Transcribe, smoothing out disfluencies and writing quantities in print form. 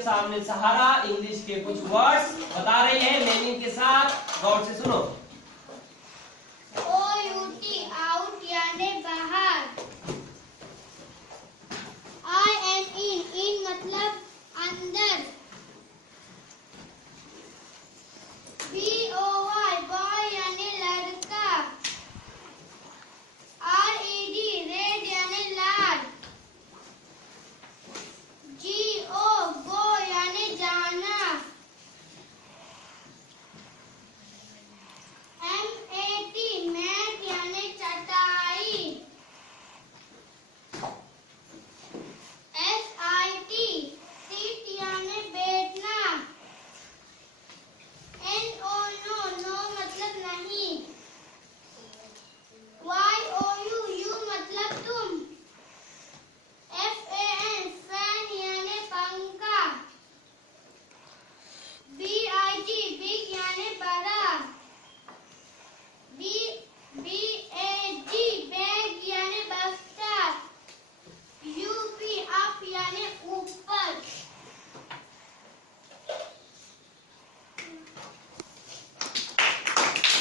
के सामने सहारा इंग्लिश के कुछ वर्ड्स बता रही है लेनिन के साथ। गौर से सुनो।